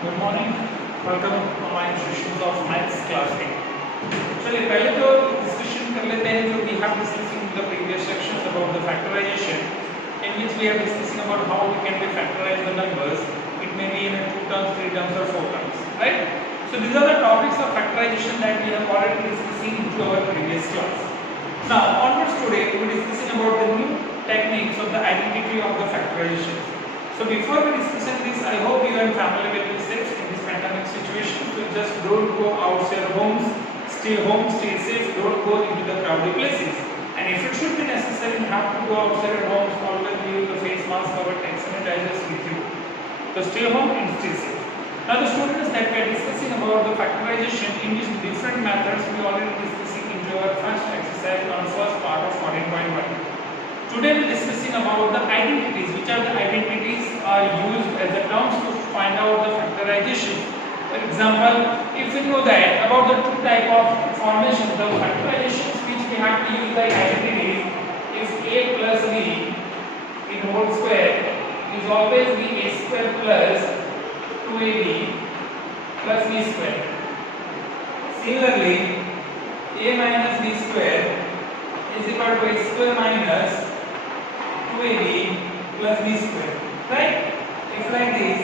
Good morning, welcome online sessions of maths class 8। चलिए पहले तो डिस्कशन कर लेते हैं जो we have discussing in the previous sections about the factorisation in which we are discussing about how we can be factorise the numbers. It may be in 2 terms, 3 terms or 4 terms, right? So these are the topics of factorization that we have already discussing into our previous class. Now onwards today we will discussing about the new techniques of the identity of the factorization. So before we discussing this, I hope you are familiar with the steps in this pandemic situation. So just don't go outside homes, stay home, stay safe, don't go into the crowded places. And if it should be necessary, you have to go outside homes, always leave the face mask or hand sanitizers with you. So stay home and stay safe. Now the students that we are discussing about the factorization in these different methods, we already discussing into our first exercise on first part of 14.1. Today we are discussing about the identities. Which are the identities are used as the terms to find out the factorization. For example, if we know that about the two type of formations, the factorizations which we have to use like identities, if a plus b in whole square is always be a square plus 2ab plus b square. Similarly, a minus b square is equal to a square minus 2ab plus b square, right? If like this,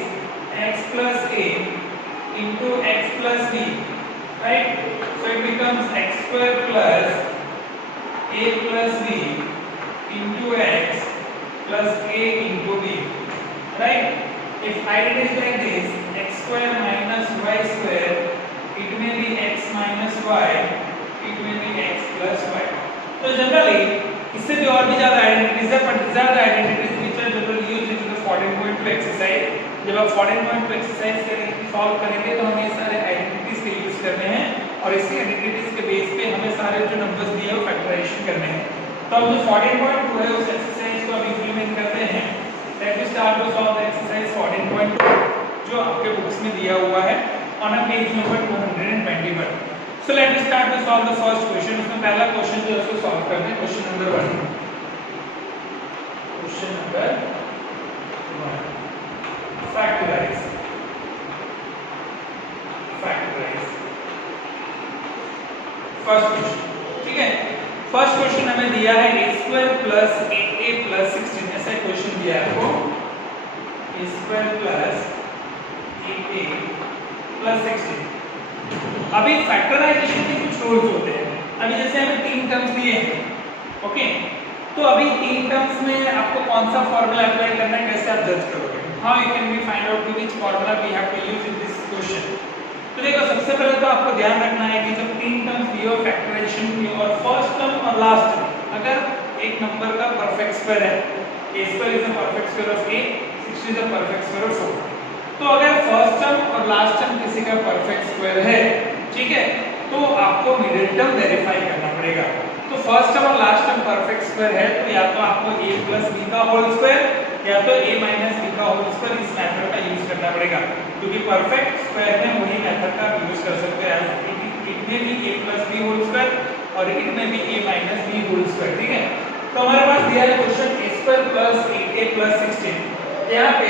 x plus a into x plus b, right? So it becomes x square plus a plus b into x plus a into b, right? If identity is like this, x square minus y square, it may be x minus y, it may be x plus y. So generally इससे भी और भी ज्यादा identities है, but ज्यादा identities which are generally used in the 14.2 exercise. जब आप 14.2 exercise करेंगे सॉल्व करेंगे तो हमें सारे आइडेंटिटीज के यूज करने हैं और इसी आइडेंटिटीज के बेस पे हमें सारे जो नंबर्स दिए हैं वो फैक्टराइजेशन करने हैं. तो अब जो 14.2 है उस एक्सरसाइज को हम इंप्लीमेंट करते हैं. Let us start to solve the exercise 14.2 जो आपके बुक्स में दिया हुआ है on a page number 221. So let us start to solve the first question. उसमें पहला क्वेश्चन जो है उसको सॉल्व करते हैं. Question number 1. Question number 1. Factorize. Factorize. First question, ठीक है. फर्स्ट क्वेश्चन हमें दिया है a square plus 8a plus 16. ऐसा क्वेश्चन दिया है आपको. a square plus 8a plus 16. अभी फैक्टराइजेशन के कुछ रूल्स होते हैं. अभी जैसे हमें तीन टर्म्स दिए हैं, ओके, तो अभी तीन टर्म्स में आपको कौन सा फॉर्मूला अप्लाई करना है, कैसे आप जज करोगे? How you can be find out which formula we have to use in this question? तो देखो सबसे पहले तो आपको ध्यान रखना है कि जब तीन टर्म्स दिए हो फैक्टराइजेशन की और फर्स्ट टर्म और लास्ट टर्म अगर एक नंबर का परफेक्ट स्क्वायर है, a square is a perfect square of a, 16 is a perfect square of 4. तो अगर फर्स्ट टर्म और लास्ट टर्म किसी का परफेक्ट स्क्वायर है, ठीक है, तो आपको मिडिल टर्म वेरीफाई करना पड़ेगा. तो फर्स्ट टर्म और लास्ट टर्म परफेक्ट स्क्वायर है तो या तो आपको a plus b का होल स्क्वायर या तो a minus b का होल स्क्वायर इस मेथड का यूज करना पड़ेगा, क्योंकि परफेक्ट स्क्वायर में वही मेथड का यूज कर सकते हैं. इट में भी a plus b whole square और इट में भी a minus b whole square, ठीक है. तो हमारे पास दिया है question a square plus 8a plus 16. यहाँ पे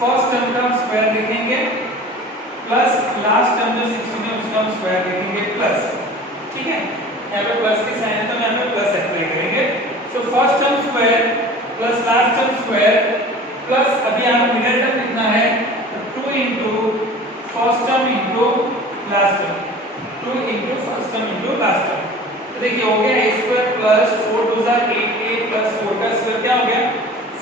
फर्स्ट टर्म का स्क्वायर लिखेंगे प्लस लास्ट टर्म जो 16 है उसका हम स्क्वायर लिखेंगे प्लस, ठीक है. यहाँ पे प्लस के साइन है तो यहाँ पे प्लस अप्लाई करेंगे. So first term square plus last term square plus अभी यहाँ पे मिडिल टर्म कितना है तो 2 into first term into last term, 2 into first term into last term. तो देखिए हो गया a square plus 4 2 8a plus 4 का स्क्वायर क्या हो गया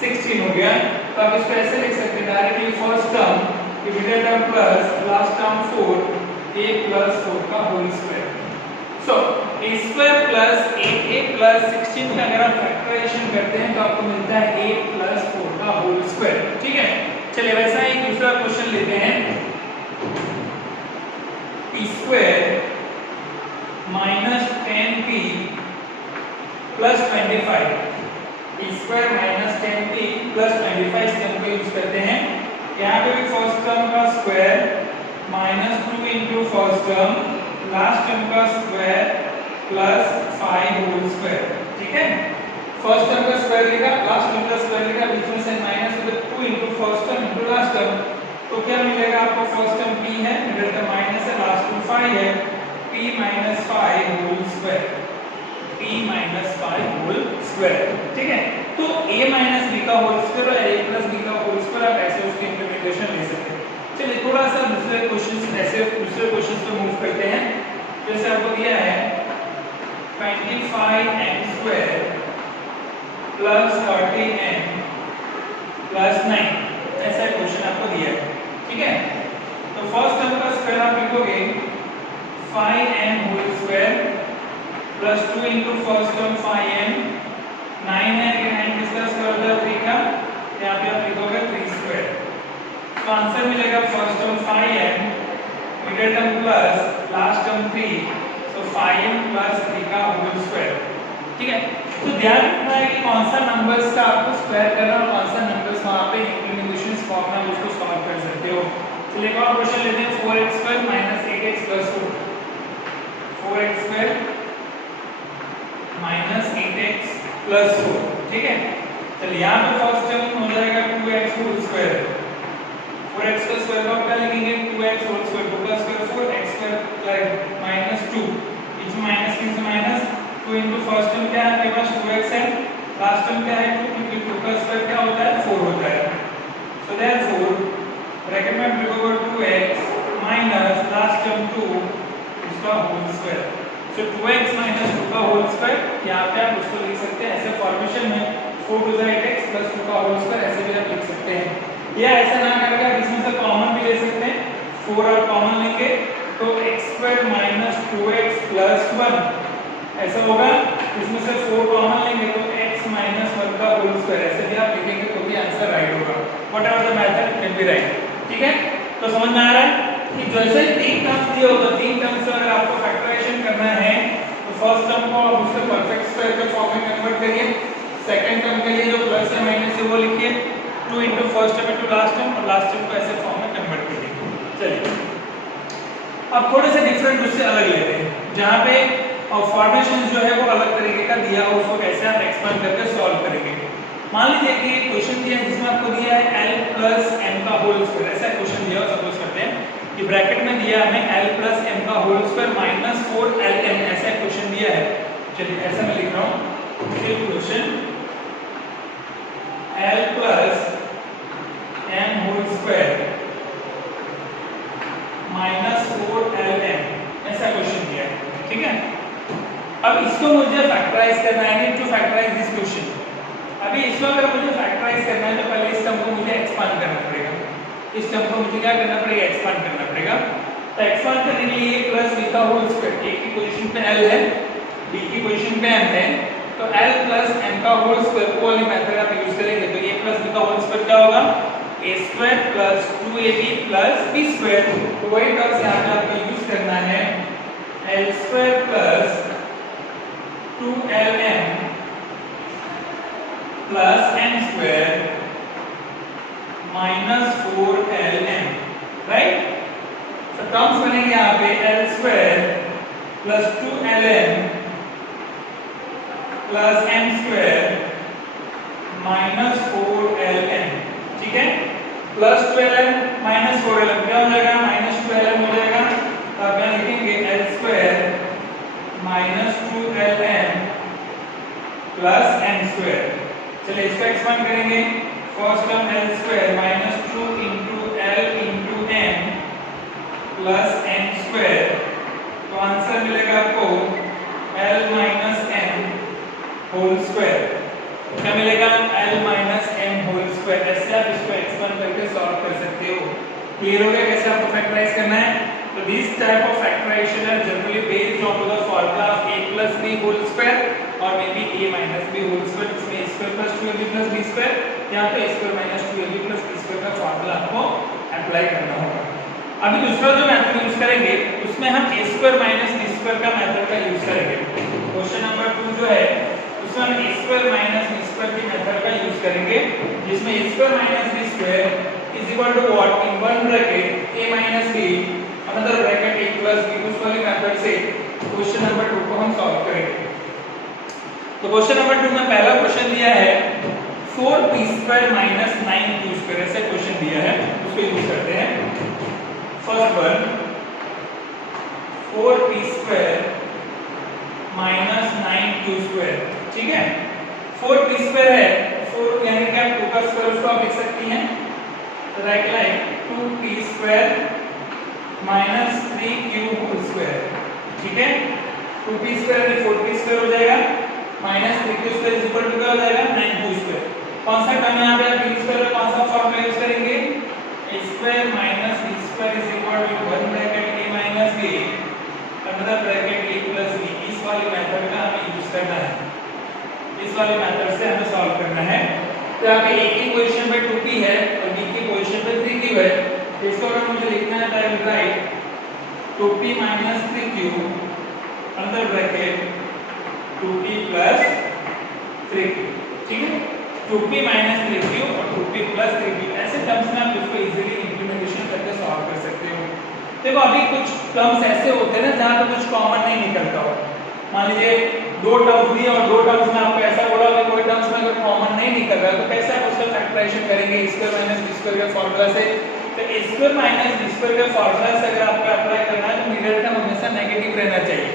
16 हो गया. तो आप इसको ऐसे लिख सकते हैं directly first term middle term plus last term 4 a plus 4 का whole square. So a square plus 8a plus 16 का अगर आप फैक्टराइजेशन करते हैं तो आपको मिलता है a प्लस 4 का होल स्क्वायर, ठीक है. चलिए वैसा ही दूसरा क्वेश्चन लेते हैं. p square minus 10p plus 25. p square minus 10p plus 25 से हम यूज करते हैं. यहाँ पे भी फर्स्ट टर्म का square minus 2 into first term last term का स्क्वायर प्लस 5 होल स्क्वायर, ठीक है. फर्स्ट टर्म का स्क्वायर लिखा, लास्ट टर्म का स्क्वायर लिखा, बीच में से minus 2 into first term into last term, तो क्या मिलेगा आपको फर्स्ट टर्म p है, मिडिल टर्म माइनस है, लास्ट टर्म 5 है, p minus 5 whole square, p minus 5 whole square, ठीक है। तो a minus b का होल स्क्वायर और a plus b का होल स्क्वायर आप ऐसे उसकी इंप्लीमेंटेशन ले सकते हैं। चलिए थोड़ा सा दूसरे क्वेश्चंस ऐसे दूसरे क्वेश्चंस पे मूव करते हैं। जैसे आपको दिया है 25m square plus 30m plus 9, ऐसा क्वेश्चन आपको दिया है, ठीक है। तो फर्स्ट टर्म का स्क्वायर आप लिखोगे 5m whole square plus 2 into first term 5m, 9 है, 9 किसका स्क्वायर होता है 3 का, यहाँ पे आप लिखोगे 3 स्क्वायर। तो आंसर मिलेगा first term 5m, middle term plus last term 3, so 5m plus 3 का होल स्क्वायर, ठीक है। तो ध्यान रखना है कि कौन सा नंबर्स का आपको स्क्वायर करना और कौन सा नंबर्स वहां पे इंप्लीमेंटेशन फॉर्म में उसको सॉल्व कर सकते हो। चलिए एक और क्वेश्चन लेते हैं 4x square minus 8x plus 4, 4x square minus 8x plus 4, ठीक है। चलिए यहाँ पे फर्स्ट टर्म हो जाएगा 2x होल स्क्वायर, 4x का स्क्वायर आप क्या लिखेंगे 2x होल स्क्वायर, 2 का स्क्वायर 4x स्क्वायर माइनस 2, बीच में माइनस किन से माइनस 2 into फर्स्ट टर्म क्या है आपके पास 2x है, लास्ट टर्म क्या है 2, क्योंकि 2 का स्क्वायर क्या होता है 4 होता है। सो देयरफॉर ब्रैकेट में लिखोगे 2x माइनस लास्ट टर्म 2 उसका होल स्क्वायर। सो 2x माइनस 2 का होल स्क्वायर, यहाँ पे आप उसको लिख सकते हैं ऐसे फॉर्मेशन में 4 to the 8x प्लस 2 का होल स्क्वायर, ऐसे भी आप लिख सकते हैं। या ऐसा ना करके आप इसमें से कॉमन भी ले सकते हैं, 4 आप कॉमन लेंगे तो x square minus 2x plus 1 ऐसा होगा, इसमें से 4 कॉमन लेंगे तो x माइनस 1 का होल स्क्वायर, ऐसे भी आप लिखेंगे तो भी आंसर राइट होगा। Whatever the method it can be right, ठीक है। तो समझ में आ रहा है कि जैसे तीन टर्म्स दिए होते हैं, तीन टर्म्स अगर आपको फैक्टराइजेशन करना है तो फर्स्ट टर्म को आप उसके परफेक्ट स्क्वायर के फॉर्म में कन्वर्ट करिए, सेकंड टर्म के लिए जो प्लस या माइनस है वो लिखिए 2 into first term into last term, और लास्ट टर्म को ऐसे फॉर्म में कन्वर्ट करिए। चलिए अब थोड़े से डिफरेंट उससे अलग लेते हैं, जहाँ पे फॉर्मेशन जो है वो अलग तरीके का दिया हो, उसको कैसे आप एक्सपेंड करके सॉल्व करेंगे। मान लीजिए कि एक क्वेश्चन दिया है जिसमें आपको दिया है l plus m का होल स्क्वायर, ऐसा क्वेश्चन दिया हो, सपोज करते हैं कि ब्रैकेट में दिया है हमें l plus m का होल स्क्वायर माइनस 4lm, ऐसा क्वेश्चन दिया है। चलिए ऐसा मैं लिख रहा हूँ, फिर question l plus m whole square minus 4lm, ऐसा क्वेश्चन दिया है, ठीक है। अब इसको मुझे फैक्टराइज करना है, need to factorise this question. अभी इसको अगर मुझे फैक्टराइज करना है तो पहले इस टर्म को मुझे एक्सपांड करना पड़ेगा, इस टर्म को मुझे क्या करना पड़ेगा एक्सपांड करना पड़ेगा। तो एक्सपांड करने के लिए प्लस b का होल स्क्वायर, a की पोजीशन पे l है, b की पोजीशन पे m है, तो l प्लस m का होल स्क्वायर को वाली मेथड आप यूज करेंगे तो a प्लस b का होल स्क्वायर क्या होगा a square plus 2ab plus b square. तो वही टर्म्स यहां पे आपको यूज करना है l square plus 2lm plus m square minus 4lm, right. तो टर्म्स बनेंगे यहाँ पे l square plus 2lm plus m square minus 4lm, ठीक है। प्लस 12m माइनस 4lm क्या हो जाएगा माइनस 12m हो जाएगा, तो आप यहाँ लिखेंगे l square minus 2lm plus m square. चलिए इसको एक्सपांड करेंगे, first term l square minus 2 into l into m plus m square, तो आंसर मिलेगा आपको l minus m whole square. क्या मिलेगा l minus m whole square. ऐसे आप इसको एक्सपांड करके सॉल्व कर सकते हो। क्लियर हो गया कैसे आपको फैक्टराइज करना है। तो this type of factorisation are generally based on the formula of a plus b whole square और maybe a minus b whole square, जिसमें a square plus 2ab plus b square, यहाँ पे a square minus 2ab plus b square का formula आपको apply करना होगा। अभी दूसरा जो मेथड यूज करेंगे उसमें हम a square minus b square का मेथड का यूज करेंगे। क्वेश्चन नंबर 2 जो है उसमें हम a square minus b square की मेथड का यूज करेंगे, जिसमें a square minus b square is equal to what in one bracket a minus b another bracket a plus b, उस वाली मेथड से क्वेश्चन नंबर 2 को हम सॉल्व करेंगे। तो क्वेश्चन नंबर 2 में पहला क्वेश्चन दिया है 4p² - 9q², ऐसा क्वेश्चन दिया है, उसको यूज करते हैं। ठीक है। 4p² है, 4 यानी कि आप 2 का स्क्वायर उसको आप लिख सकती हैं, right like 2p² minus 3q², ठीक है। 2p² यानी 4p² हो जाएगा minus 3q² is equal to क्या हो जाएगा 9q²। कौन सा टर्म यहाँ पे आप p² में कौन सा फॉर्मूला यूज करेंगे, a² minus b² is equal to 1 bracket a minus b under bracket a plus b। इस वाले मेथड का हमें यूज करना है, इस वाले मेथड से हमें सॉल्व करना है। तो यहाँ पे a की पोजीशन पे 2p है और b की पोजीशन पे 3q है, इसको अगर मुझे लिखना है तो I will write 2p minus 3q under bracket 2p plus 3q, ठीक है। 2p माइनस 3q और 2p प्लस 3q ऐसे टर्म्स में आप इसको इजीली इंप्लीमेंटेशन करके सॉल्व कर सकते हो। देखो अभी कुछ टर्म्स ऐसे होते हैं ना जहाँ पे कुछ कॉमन नहीं निकलता हो, मान लीजिए 2 टर्म्स दिए और 2 टर्म्स में आपको ऐसा बोला कि कोई टर्म्स में अगर कॉमन नहीं निकल रहा है तो कैसे आप उसका फैक्टराइजेशन करेंगे a² माइनस b² के फार्मूला से। तो a² माइनस b² के फार्मूला से अगर आपको अप्लाई करना है तो मिडिल टर्म हमेशा नेगेटिव रहना चाहिए,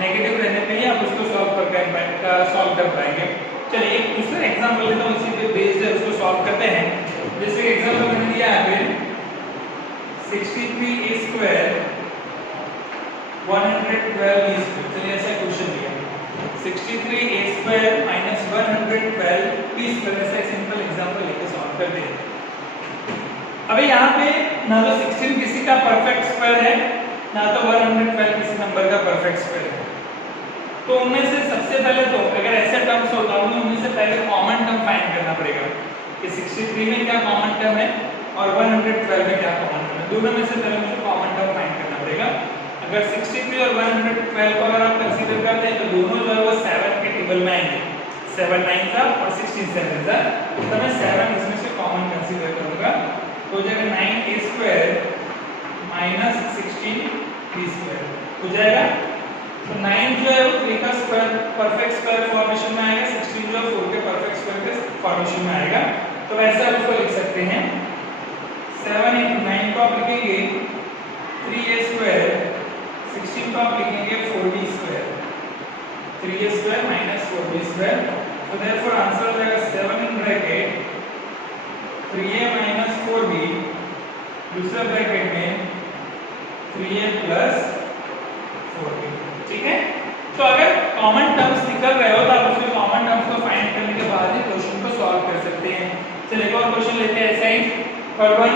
नेगेटिव रहने पे ही आप उसको सॉल्व कर पाएंगे। चलिए एक दूसरा एग्जांपल लेता हूं, इसी पे बेस्ड है उसको सॉल्व करते हैं। जैसे एग्जांपल मैंने दिया है पे 63a² 112b²। चलिए ऐसा क्वेश्चन दिया 63a² माइनस 112b², ऐसा सिंपल एग्जांपल लेके सॉल्व करते हैं। अबे यहाँ पे ना तो 16 किसी का परफेक्ट स्क्वायर है ना तो 112 किसी नंबर का परफेक्ट स्क्वायर है। तो उनमें से सबसे पहले तो अगर ऐसे टर्म्स होता है उनमें से पहले कॉमन टर्म फाइंड करना पड़ेगा कि 63 में क्या कॉमन टर्म है और 112 में क्या कॉमन टर्म है। दोनों में से पहले मुझे कॉमन टर्म फाइंड करना पड़ेगा। अगर 63 और 112 को अगर आप कंसीडर करते हैं तो दोनों जो है वो 7 के टेबल में आएंगे, 7 9 का और 16 7 का, तो मैं 7 इसमें से कॉमन कंसीडर करूंगा तो हो जाएगा 9a² माइनस 16b² हो जाएगा। तो 9 जो है वो 3 का स्क्वायर परफेक्ट स्क्वायर फॉर्मेशन में आएगा, 16 जो है 4 के परफेक्ट स्क्वायर के फॉर्मेशन में आएगा। तो वैसे आप उसको लिख सकते हैं 7 into 9 को आप लिखेंगे 3a², 16 को आप लिखेंगे 4b², 3a² माइनस 4b²। तो देयरफॉर आंसर हो जाएगा 7 in bracket 3a minus 4b, दूसरा ब्रैकेट में 3a प्लस 4b, ठीक है। तो अगर कॉमन टर्म्स निकल रहे हो तो आप उसके कॉमन टर्म्स को फाइंड करने के बाद ही क्वेश्चन को सॉल्व कर सकते हैं। चलिए एक और क्वेश्चन लेते हैं ऐसा ही। थर्ड वन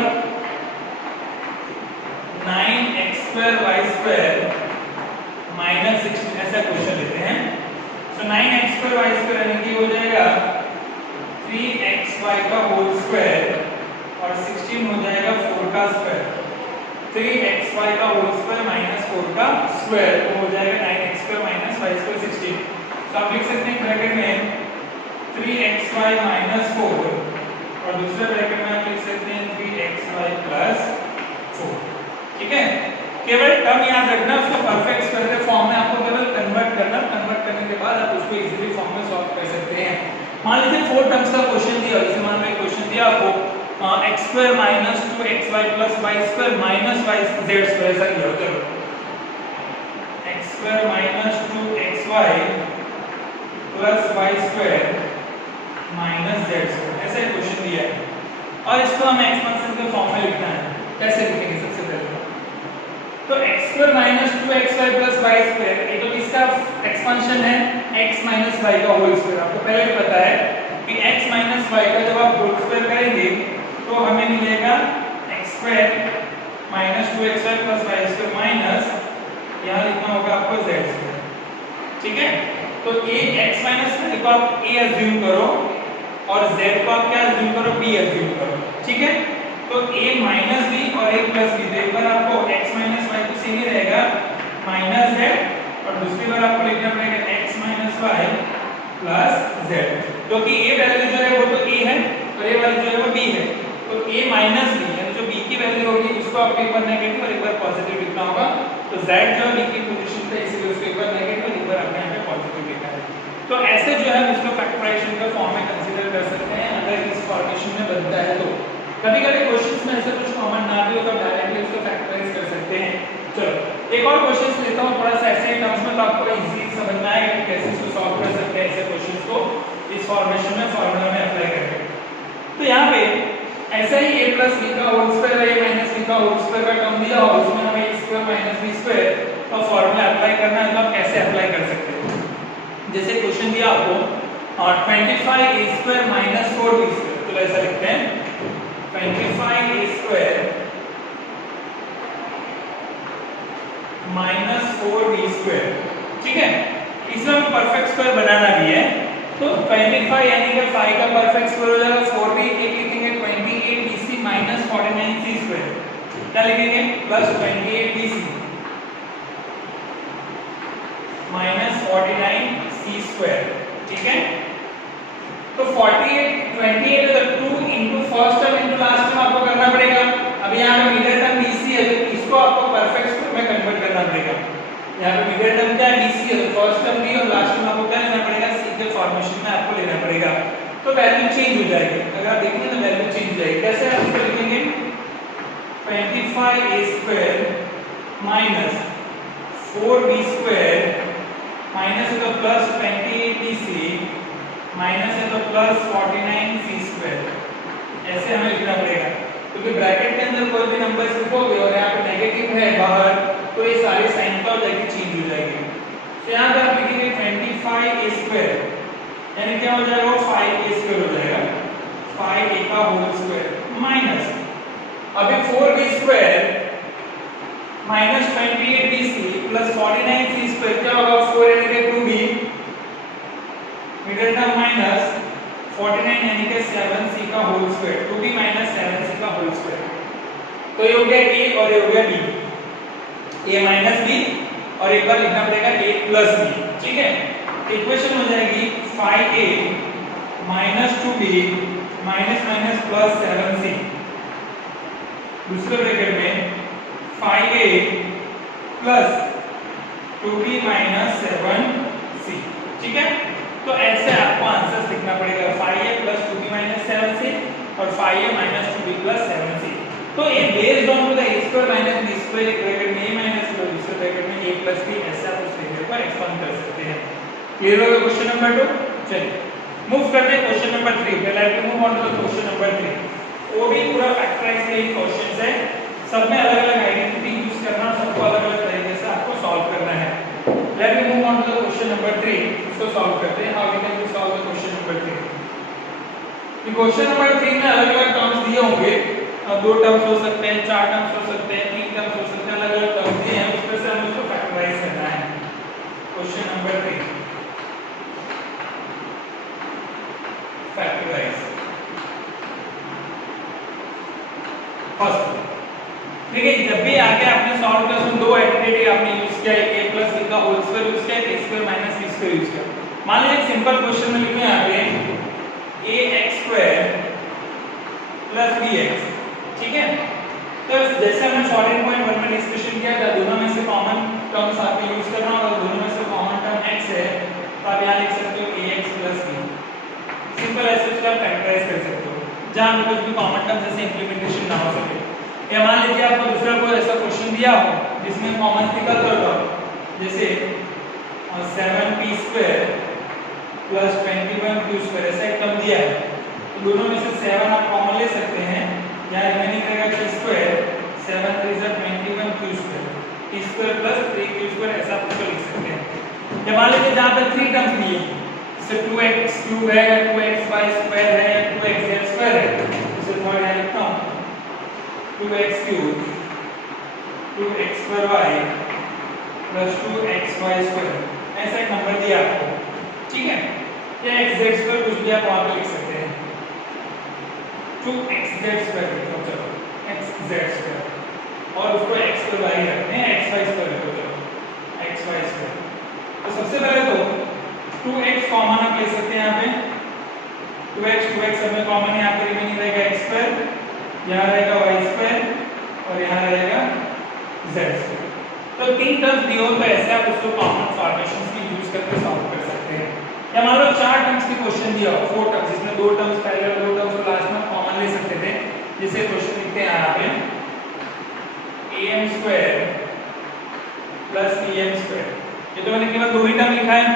9x²y² माइनस 16 ऐसा क्वेश्चन लेते हैं। तो 9x²y² यानी कि हो जाएगा 3xy का होल स्क्वायर और 16 हो जाएगा 4 का स्क्वायर। 3xy का होल स्क्वायर माइनस 4 का स्क्वायर तो हो जाएगा 9x² माइनस y² 16। तो आप लिख सकते हैं ब्रैकेट में 3xy माइनस 4 और दूसरे ब्रैकेट में आप लिख सकते हैं 3xy प्लस 4, ठीक है। केवल टर्म याद रखना, उसको परफेक्ट स्क्वायर के फॉर्म में आपको केवल कन्वर्ट करना, कन्वर्ट करने के बाद आप उसको इजीली फॉर्म में सॉल्व कर सकते हैं। मान लीजिए 4 टर्म्स का क्वेश्चन दिया, जैसे मान लो क्वेश्चन दिया आपको x² minus 2xy plus y² minus yz² ऐसा दिया हो। चलो x² minus 2xy plus y² minus z² ऐसा क्वेश्चन दिया है और इसको हमें एक्सपेंशन के फॉर्म में लिखना है। कैसे लिखेंगे सबसे पहले तो x² minus 2xy plus y², ये तो किसका एक्सपेंशन है x माइनस y का होल स्क्वायर। आपको पहले भी पता है कि x माइनस y का जब आप होल स्क्वायर करेंगे तो हमें मिलेगा x² minus 2xy plus y² minus यहाँ लिखना होगा आपको z², ठीक है। तो a x माइनस y को आप a अज्यूम करो और z को आप क्या अज्यूम करो b अज्यूम करो, ठीक है। तो a माइनस b और a प्लस b, एक बार आपको x माइनस y तो सेम ही रहेगा माइनस z और दूसरी बार आपको लिखना पड़ेगा x minus y plus z, क्योंकि a वैल्यू जो है वो तो a है और a वैल्यू जो है वो b है। तो a माइनस b यानी जो b की वैल्यू होगी उसको आपको एक बार नेगेटिव और एक बार पॉजिटिव लिखना होगा। तो z जो b की पोजीशन पे इसलिए उसको एक बार नेगेटिव और एक बार आपने यहाँ पे पॉजिटिव लिखा है। तो ऐसे जो है उसको फैक्टराइजेशन का फॉर्म में कंसीडर कर सकते हैं अगर इस फॉर्मेशन में बनता है तो। कभी-कभी क्वेश्चंस में ऐसा कुछ कॉमन ना भी हो तो डायरेक्टली उसको फैक्टराइज कर सकते हैं। चलो एक और क्वेश्चन लेता हूँ थोड़ा सा ऐसे टर्म्स में, तो आपको इजी समझ में आएगा कि कैसे इसको सॉल्व कर सकते हैं ऐसे क्वेश्चंस को इस फॉर्मेशन में फॉर्मूला में अप्लाई करके। तो यहाँ पे ऐसा ही a प्लस b का होल स्क्वायर और a माइनस b का होल स्क्वायर का टर्म दिया हो, उसमें हमें a square minus b square का फॉर्मूला अप्लाई करना है, तो आप कैसे अप्लाई कर सकते हैं? जैसे क्वेश्चन दिया आपको 25a square minus 4b square, तो ऐसा लिखते हैं 25a square minus 4b square, ठीक है। इसमें हमें परफेक्ट स्क्वायर बनाना भी है, तो 25 यानी कि 5 का परफेक्ट स्क्वायर हो जाएगा 4b, एक लिखेंगे 28bc माइनस 49c स्क्वायर, क्या लिखेंगे plus 28bc minus 49c square, ठीक है। तो 28 है तो 2 into first term into last term आपको करना पड़ेगा। अब यहाँ पे मिडिल टर्म bc है तो इसको आपको परफेक्ट स्क्वायर में कन्वर्ट करना पड़ेगा। यहाँ पे मिडिल टर्म क्या है bc है, तो फर्स्ट टर्म b और लास्ट टर्म आपको क्या लेना पड़ेगा, c के फॉर्मेशन में आपको लेना पड़ेगा, तो वैल्यू चेंज हो जाएगी। अगर आप देखेंगे तो वैल्यू चेंज हो जाएगी। कैसे आप इसको लिखेंगे 25a square minus 4b square minus है तो प्लस 28bc माइनस है तो प्लस 49c स्क्वायर, ऐसे हमें लिखना पड़ेगा, क्योंकि ब्रैकेट के अंदर कोई भी नंबर्स लिखोगे और यहाँ पे नेगेटिव है बाहर, तो ये सारे साइन का हो जाएगी, चेंज हो जाएगी। तो यहाँ पे आप लिखेंगे 25a स्क्वायर यानी क्या हो जाएगा, 5a स्क्वायर हो जाएगा, 5a का होल स्क्वायर माइनस अभी 4b square minus 28bc plus 49c square, क्या होगा 4 यानी कि 2b मिडिल टर्म माइनस 49 यानी कि 7c का whole square, 2b minus 7c का होल स्क्वायर। तो ये हो गया a और ये हो गया b, a माइनस b और एक बार लिखना पड़ेगा a प्लस b, ठीक है। इक्वेशन हो जाएगी 5a minus 2b minus minus plus 7c, दूसरे ब्रैकेट में 5a plus 2b minus 7c, ठीक है। तो ऐसे आपको आंसर्स लिखना पड़ेगा 5a plus 2b minus 7c और 5a minus 2b plus 7c। तो ये based on to the a square minus b square, एक ब्रैकेट में a माइनस b दूसरे ब्रैकेट में a प्लस b, ऐसे आप उस फिगर को एक्सपांड कर सकते हैं। क्लियर हो गया क्वेश्चन नंबर 2? चलिए मूव करते हैं क्वेश्चन नंबर 3। पहले I move on to the question number 3। वो भी पूरा फैक्टराइज के क्वेश्चंस है, सब में अलग-अलग आइडेंटिटी यूज करना, सबको अलग-अलग तरीके से आपको सॉल्व करना है। Let me move on to the question number 3, इसको सॉल्व करते हैं। How we can solve the question number 3। ये क्वेश्चन नंबर 3 में अलग-अलग टर्म्स दिए होंगे, 2 टर्म्स हो सकते हैं, 4 टर्म्स हो सकते हैं, 3 टर्म्स हो सकते हैं, अलग-अलग टर्म्स दिए हैं, उसमें से हमें उसको फैक्टराइज करना है। Question number 3 factorise. फर्स्ट देखिए, जब भी आके आपने सॉल्व किया उसमें 2 आइडेंटिटी आपने यूज किया, a प्लस b का होल स्क्वायर यूज किया, a square minus b square use किया। मान लीजिए एक सिंपल क्वेश्चन में लिखूं यहाँ पे ax स्क्वायर प्लस bx, ठीक है। तो जैसे हमने 14.1 में डिस्कशन किया था, दोनों में से कॉमन टर्म्स आपको यूज करना होगा, दोनों में से कॉमन टर्म x है, तो आप यहाँ लिख सकते हो ax प्लस b। सिंपल ऐसे उसका फैक्टराइज कर सकते हो, जहाँ पे कुछ भी कॉमन टर्म जैसे इंप्लीमेंटेशन ना हो सके। या मान लीजिए आपको दूसरा कोई ऐसा क्वेश्चन दिया हो जिसमें कॉमन निकल रहा हो, जैसे 7p square plus 21q square, ऐसा एक टर्म दिया है, तो दोनों में से 7 आप कॉमन ले सकते हैं, यहाँ रिमेनिंग रहेगा p square 7 3 21q square, p square plus 3q square, ऐसा आप उसको लिख सकते हैं। या मान लीजिए जहाँ पे 3 टर्म्स दिए, जैसे 2x क्यूब है, 2xy स्क्वायर है, 2xz स्क्वायर है, इसे थोड़ा यहाँ लिखता हूँ 2x cube 2x square y plus 2xy square, ऐसा एक नंबर दिया आपको, ठीक है। या xz स्क्वायर कुछ भी आप वहां पे लिख सकते हैं, 2xz स्क्वायर लिखो, चलो xz स्क्वायर, और उसको x पर y रखते हैं, xy स्क्वायर लिखो, चलो xy स्क्वायर। तो सबसे पहले तो 2x कॉमन आप ले सकते हैं, यहाँ पे 2x सब में कॉमन है, यहाँ पे रिमेनिंग रहेगा x स्क्वायर, यहाँ रहेगा y स्क्वायर और यहाँ रहेगा z स्क्वायर। तो 3 टर्म्स दिए हो तो ऐसे आप उसको कॉमन फॉर्मेशंस में यूज करके सॉल्व कर सकते हैं। या मान लो 4 टर्म्स की क्वेश्चन दिया हो, 4 टर्म्स, जिसमें 2 टर्म्स पहले और 2 टर्म्स लास्ट में कॉमन ले सकते थे, जैसे क्वेश्चन लिखते हैं यहाँ पे am square plus bm square, ये तो मैंने केवल दो ही टर्म लिखा है,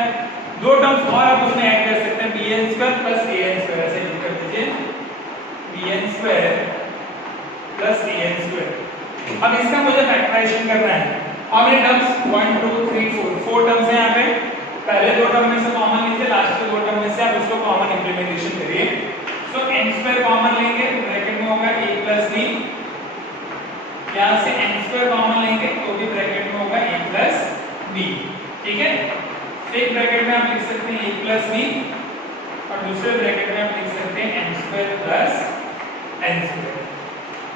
दो टर्म्स और आप उसमें ऐड कर सकते हैं, bn square plus an square, ऐसे लिख कर दीजिए bn square plus an square. अब इसका मुझे फैक्टराइजेशन करना है। हाउ मेनी टर्म्स, 1 2 3 4, 4 टर्म्स हैं यहाँ पे। पहले दो टर्म में से कॉमन लीजिए, लास्ट के दो टर्म में से आप उसको कॉमन इंप्लीमेंटेशन करिए। सो n स्क्वायर कॉमन लेंगे, ब्रैकेट में होगा a प्लस b, यहाँ से n स्क्वायर कॉमन लेंगे तो भी ब्रैकेट में होगा a प्लस b, ठीक है। एक ब्रैकेट में आप लिख सकते हैं a प्लस b और दूसरे ब्रैकेट में आप लिख सकते हैं n square plus n square.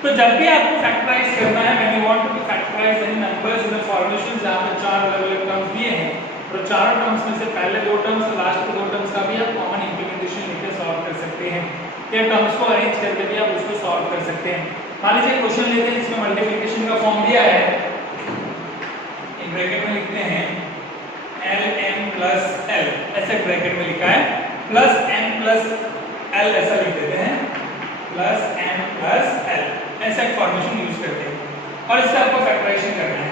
तो जब भी आपको फैक्टराइज करना है, when you want to factorise any numbers in the formation जहां पे चार अलग-अलग टर्म्स दिए हैं, तो चारों टर्म्स में से पहले दो टर्म्स और लास्ट के दो टर्म्स का भी आप कॉमन इंप्लीमेंटेशन लेके सॉल्व कर सकते हैं, या टर्म्स को अरेंज करके भी आप उसको सॉल्व कर सकते हैं। मान लीजिए क्वेश्चन लेते हैं जिसमें मल्टीप्लिकेशन का फॉर्म दिया है, एक ब्रैकेट में लिखते हैं lm प्लस l, ऐसे ब्रैकेट में लिखा है, प्लस m प्लस l ऐसा लिख देते हैं, प्लस m प्लस l, ऐसा एक फॉर्मेशन यूज करते हैं और इसका आपको फैक्टराइजेशन करना है।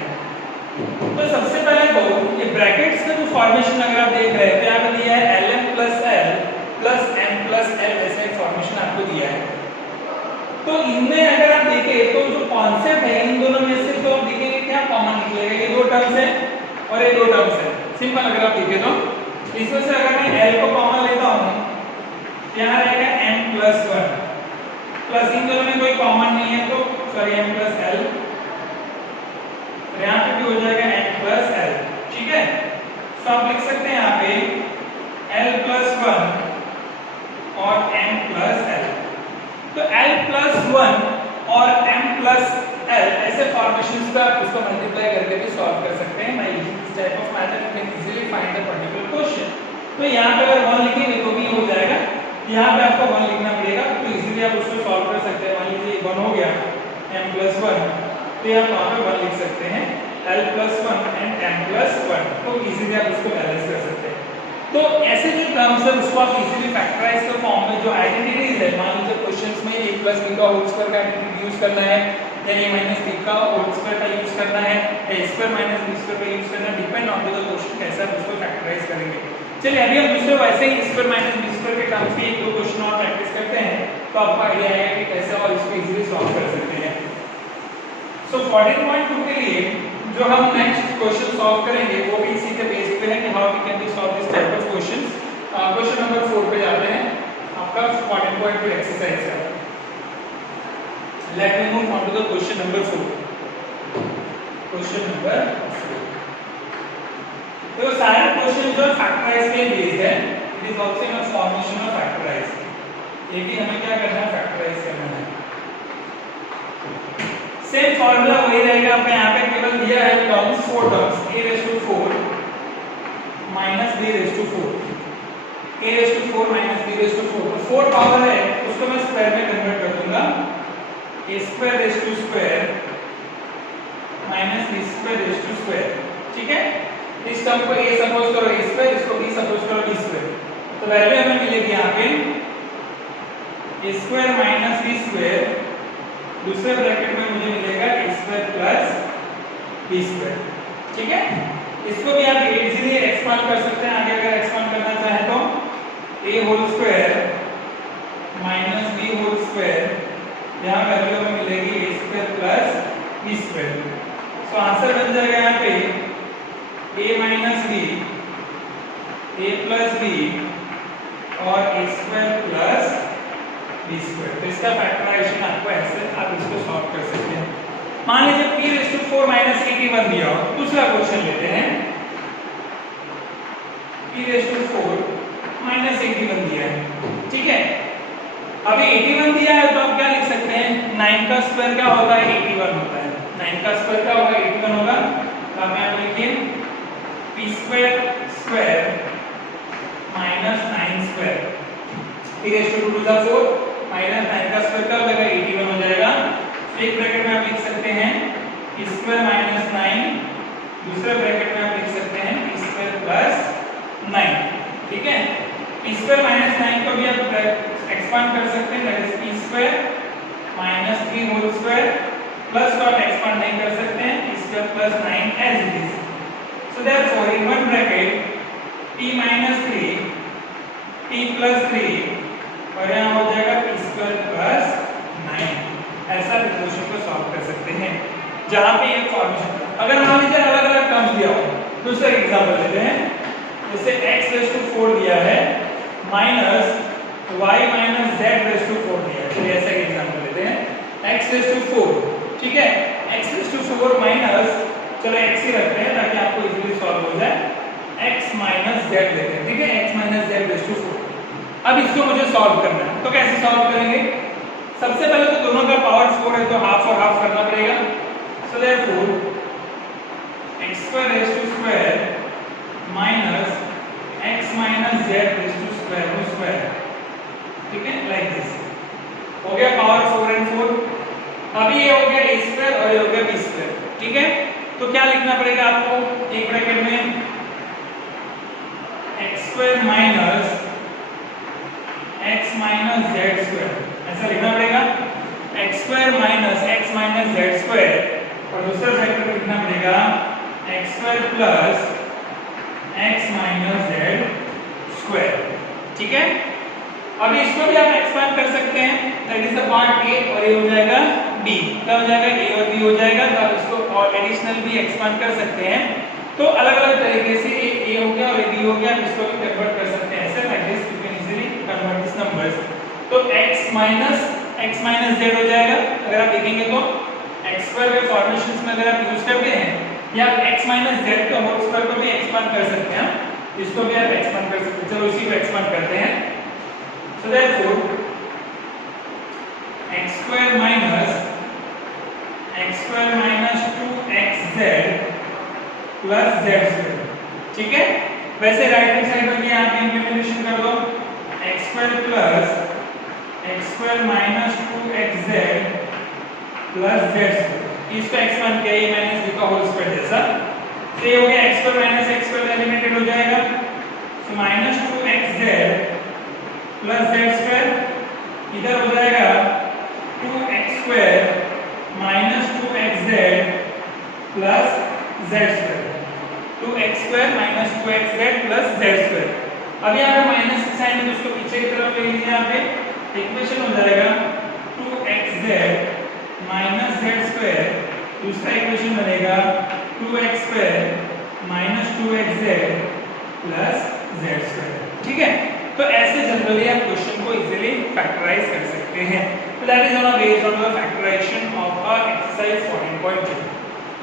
तो सबसे पहले तो ये ब्रैकेट्स का जो फॉर्मेशन अगर आप देख रहे हैं तो यहाँ पे दिया है lm plus l plus m plus l, ऐसा एक फॉर्मेशन आपको दिया है। तो इनमें अगर आप देखें तो जो कॉन्सेप्ट है इन दोनों में से, तो आप देखेंगे क्या कॉमन निकलेगा, ये दो टर्म्स है और ये दो टर्म्स है, सिंपल। अगर आप देखें तो इसमें से अगर मैं l को कॉमन लेता हूँ, यहाँ रहेगा m प्लस 1 प्लस इन दोनों में कोई कॉमन नहीं है तो सॉरी m प्लस l, यहाँ पे भी हो जाएगा m प्लस l, ठीक है। तो आप लिख सकते हैं यहाँ पे l प्लस 1 और m प्लस l। तो l प्लस 1 और m प्लस l ऐसे फॉर्मेशंस का उसको मल्टीप्लाई करके भी सॉल्व कर सकते हैं। By using this type of method you can easily find the particular question. तो यहाँ पे अगर 1 लिखेंगे तो भी हो जाएगा, यहाँ पे आपको 1 लिखना पड़ेगा, तो इजीली आप उसको सॉल्व कर सकते हैं। मान लीजिए 1 हो गया m प्लस 1, तो आप वहाँ पे 1 लिख सकते हैं l plus 1 and m plus 1, तो इजीली आप उसको बैलेंस कर सकते हैं। तो ऐसे जो टर्म्स है उसको आप इजीली फैक्टराइज के फॉर्म में जो आइडेंटिटीज है, मान लीजिए क्वेश्चंस में a प्लस b का होल स्क्वायर का आइडेंटिटी यूज करना है या a माइनस b का होल स्क्वायर का यूज करना है या a square minus b square का यूज करना है, डिपेंड ऑन द क्वेश्चन कैसे आप उसको फैक्टराइज करेंगे। चलिए अभी हम दूसरे वैसे ही स्क्वायर माइनस b स्क्वायर के टर्म्स के एक दो क्वेश्चन और प्रैक्टिस करते हैं, तो आपको आईडिया आएगा कि कैसे और इसको इजीली सॉल्व कर सकते हैं। सो 14.2 के लिए जो हम नेक्स्ट क्वेश्चन सॉल्व करेंगे वो भी इसी के बेस पे है कि how we can be solve this type of questions. Question number 4 पे जाते हैं, आपका 14.2 एक्सरसाइज है। Let me move on to the question number 4। Question number 4, तो सारे क्वेश्चन जो फैक्टराइज पे बेस्ड है, it is also in formation of factorise. ये भी हमें क्या करना है, फैक्टराइज करना है। सेम फार्मूला वही रहेगा, आपके यहाँ पे केवल दिया है terms, 4 terms, a raised to 4 minus b raised to 4, a raised to 4 minus b raised to 4, तो 4 पावर है उसको मैं स्क्वायर में कन्वर्ट कर दूंगा, a square raised to square minus b square raised to square, ठीक है। इस टर्म को a सपोज करो a स्क्वायर, इसको b सपोज करो b स्क्वायर, तो वैल्यू हमें मिलेगी यहाँ पे a square minus b square, दूसरे ब्रैकेट में मुझे मिलेगा a square plus b square, ठीक है। इसको भी आप इजीली एक्सपांड कर सकते हैं, आगे अगर एक्सपांड करना चाहे तो a whole square minus b whole square, यहाँ वैल्यू हमें मिलेगी a square plus b square. तो आंसर बन जाएगा यहाँ पे a minus b, a plus b और a square plus b square. तो इसका फैक्टराइजेशन आपको ऐसे आप इसको सॉल्व कर सकते हैं। मान लीजिए p रेज़ टू 4 माइनस 81 दिया हो, दूसरा क्वेश्चन लेते हैं, p रेज़ टू 4 माइनस 81 दिया है, ठीक है। अभी 81 दिया है तो आप क्या लिख सकते हैं, 9 का स्क्वायर क्या होता है, 81 होता है, 9 का स्क्वायर क्या होगा, 81 होगा। तो आप यहाँ लिखिए p square square minus 9 square, p raise to 2 * 4 minus 9 का स्क्वायर क्या हो जाएगा, 81 हो जाएगा। तो एक ब्रैकेट में आप लिख सकते हैं p स्क्वायर माइनस 9, दूसरे ब्रैकेट में आप लिख सकते हैं p स्क्वायर प्लस 9, ठीक है। p स्क्वायर माइनस 9 को भी आप एक्सपांड कर सकते हैं, that is p square minus 3 whole square, plus को आप एक्सपांड नहीं कर सकते हैं, p square plus 9 as it is. So therefore in one bracket t minus 3 t plus 3 और यहाँ हो जाएगा t square plus 9। ऐसा इक्वेशन को सॉल्व कर सकते हैं जहाँ पे ये फॉर्मेशन। अगर मान लीजिए अलग अलग टर्म्स दिया हो, दूसरा एग्जांपल लेते हैं, जैसे x रेज़ टू 4 दिया है minus y minus z raise to 4 दिया है। चलिए ऐसा एग्जांपल लेते हैं x रेज़ टू 4, ठीक है, x रेज़ टू 4 माइनस, चलो x ही रखते हैं ताकि आपको इजीली सॉल्व हो जाए, x माइनस z लेते हैं, ठीक है, x minus z raise to 4। अब इसको मुझे सॉल्व करना है, तो कैसे सॉल्व करेंगे? सबसे पहले तो दोनों का पावर 4 है तो हाफ और हाफ करना पड़ेगा। So therefore x square raise to square minus x minus z raise to square whole square, ठीक है, लाइक दिस। हो गया पावर 4 एंड 4। अभी ये हो गया a स्क्वायर और ये हो गया b स्क्वायर, ठीक है। तो क्या लिखना पड़ेगा आपको? एक ब्रैकेट में x square minus x minus z square, ऐसा लिखना पड़ेगा, x square minus x minus z square, और दूसरा ब्रैकेट में लिखना पड़ेगा x square plus x minus z square, ठीक है। अभी इसको भी आप एक्सपांड कर सकते हैं, that is the part a और ये हो जाएगा b, क्या हो जाएगा a और b हो जाएगा, तो आप इसको और एडिशनल भी एक्सपांड कर सकते हैं। तो अलग-अलग तरीके से a हो गया और b हो गया, आप इसको भी कन्वर्ट कर सकते हैं ऐसे, like this you can easily convert this numbers. तो x माइनस z हो जाएगा, अगर आप देखेंगे तो x स्क्वायर के फॉर्मेशंस में अगर आप यूज करते हैं या आप x माइनस z को होल स्क्वायर को भी एक्सपांड कर सकते हैं, इसको भी आप एक्सपांड कर सकते हैं। चलो इसी को एक्सपांड करते हैं। So therefore x square minus 2xz plus z square, ठीक है। वैसे राइट हैंड साइड में भी आप इंप्लीमेंटेशन कर दो, x square plus x square minus 2xz plus z square, इसको एक्सपांड किया a माइनस b का होल स्क्वायर जैसा, तो ये हो गया x square minus x square eliminated हो जाएगा, so minus 2xz plus z square, इधर हो जाएगा 2x square minus 2xz plus z square, 2x square minus 2xz plus z square. अब यहाँ पे माइनस का साइन है तो उसको पीछे की तरफ ले लीजिए, यहाँ पे इक्वेशन हो जाएगा 2xz माइनस z स्क्वायर, दूसरा इक्वेशन बनेगा 2x square minus 2xz plus z square, ठीक है। तो ऐसे जनरली आप क्वेश्चन को इजीली फैक्टराइज कर सकते हैं। तो that is on based on the factorisation of a exercise 14.2.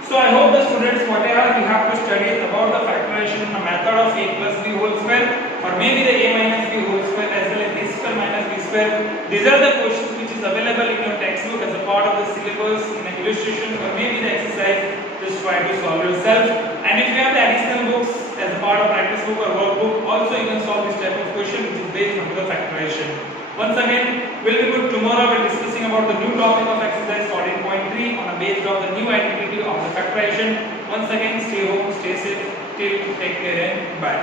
So I hope the students whatever we have to study about the factorization in the method of a plus b whole square or maybe the a minus b whole square as well as a square minus b square, these are the questions which is available in your textbook as a part of the syllabus in the illustration or maybe the exercise. Just try to solve yourself, and if you have the additional books as a part of practice book or workbook, also you can solve this type of question which is based on the factorization. Once again, we'll be good tomorrow. We're discussing about the new topic of exercise 14.3 on a based of the new identity of the factorization. Once again, stay home, stay safe, till take care and bye.